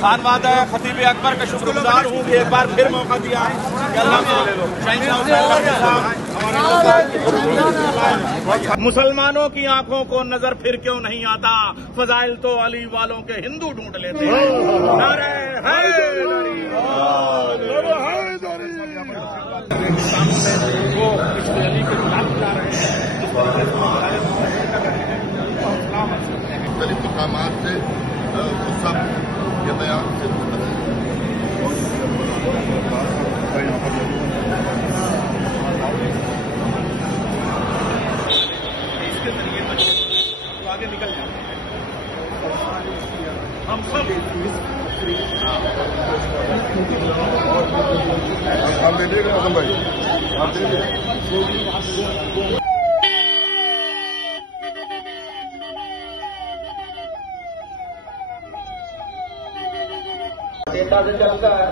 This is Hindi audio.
खानवादा खतीब अकबर का शुक्रगुजार हूँ कि एक बार फिर मौका दिया है। मुसलमानों की आंखों को नजर फिर क्यों नहीं आता, फजाइल तो अली वालों के हिंदू ढूंढ लेते हैं। नारे हैदरी, वो अली के खिलाफ जा रहे हैं, मुख्तलिफ मकामात से सब यातायात से इसके जरिए तो आगे निकल जाते हैं हम सब। आप दे दीजिए आजम भाई, आप दे दीजिए। से चलता है।